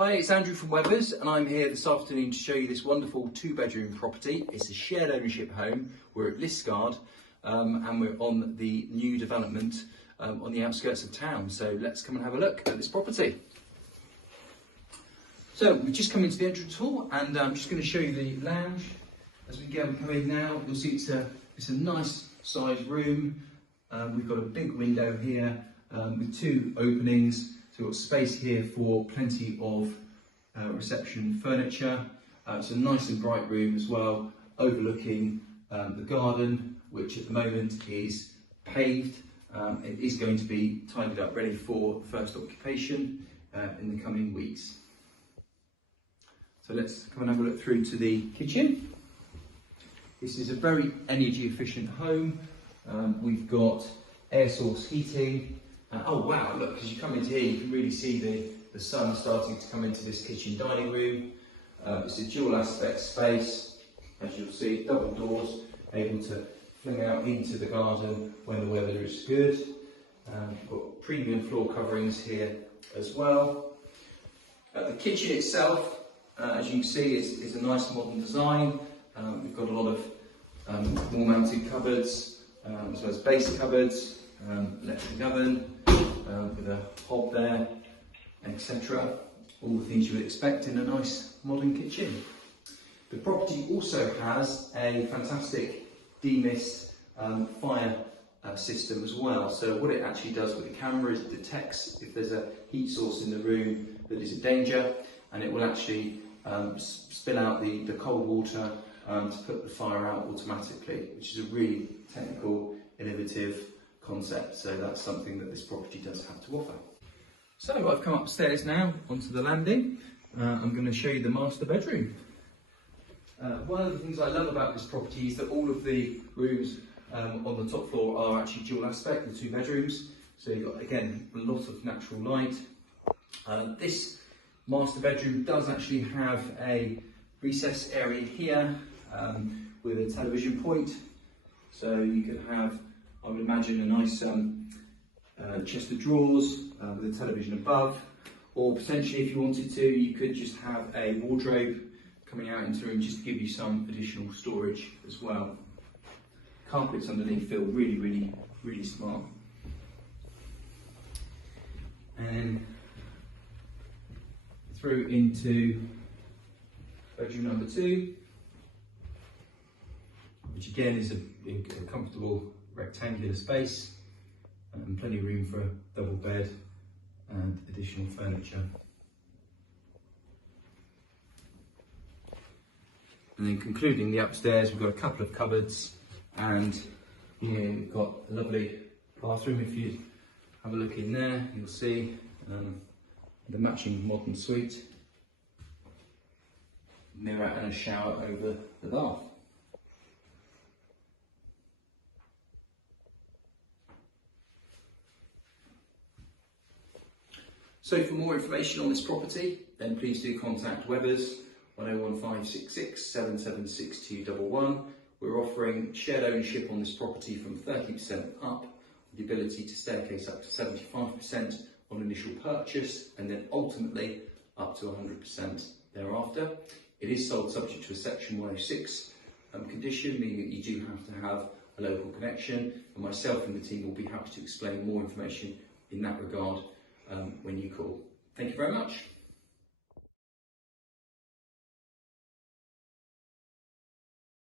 Hi, it's Andrew from Webbers and I'm here this afternoon to show you this wonderful 2-bedroom property. It's a shared ownership home. We're at Liskeard and we're on the new development on the outskirts of town. So let's come and have a look at this property. So we've just come into the entrance hall and I'm just going to show you the lounge. As we come in now, you'll see it's a nice sized room. We've got a big window here with 2 openings. So we've got space here for plenty of reception furniture. It's a nice and bright room as well, overlooking the garden, which at the moment is paved. It is going to be tidied up, ready for first occupation in the coming weeks. So let's come and have a look through to the kitchen. This is a very energy efficient home. We've got air source heating. Oh wow, look, as you come into here you can really see the sun starting to come into this kitchen dining room. It's a dual aspect space, as you'll see, double doors, able to fling out into the garden when the weather is good. We've got premium floor coverings here as well. The kitchen itself, as you can see, is a nice modern design. We've got a lot of wall mounted cupboards, as well as base cupboards, electric oven with a hob there, etc. All the things you would expect in a nice modern kitchen. The property also has a fantastic demist fire system as well. So what it actually does with the camera is it detects if there's a heat source in the room that is a danger, and it will actually spill out the cold water to put the fire out automatically, which is a really technical, innovative concept. So that's something that this property does have to offer. So I've come upstairs now onto the landing. I'm going to show you the master bedroom. One of the things I love about this property is that all of the rooms on the top floor are actually dual aspect, the 2 bedrooms. So you've got, again, a lot of natural light. This master bedroom does actually have a recess area here with a television point. So you could have, I would imagine, a nice chest of drawers with a television above, or potentially if you wanted to, you could just have a wardrobe coming out into the room just to give you some additional storage as well. Carpets underneath feel really smart. And through into bedroom number 2, which again is a comfortable rectangular space and plenty of room for a double bed and additional furniture. And then concluding the upstairs, we've got a couple of cupboards, and here we've got a lovely bathroom. If you have a look in there, you'll see the matching modern suite, mirror and a shower over the bath. So for more information on this property, then please do contact Webbers 101566 776211. We're offering shared ownership on this property from 30% up, with the ability to staircase up to 75% on initial purchase, and then ultimately up to 100% thereafter. It is sold subject to a Section 106 condition, meaning that you do have to have a local connection, and myself and the team will be happy to explain more information in that regard when you call. Thank you very much.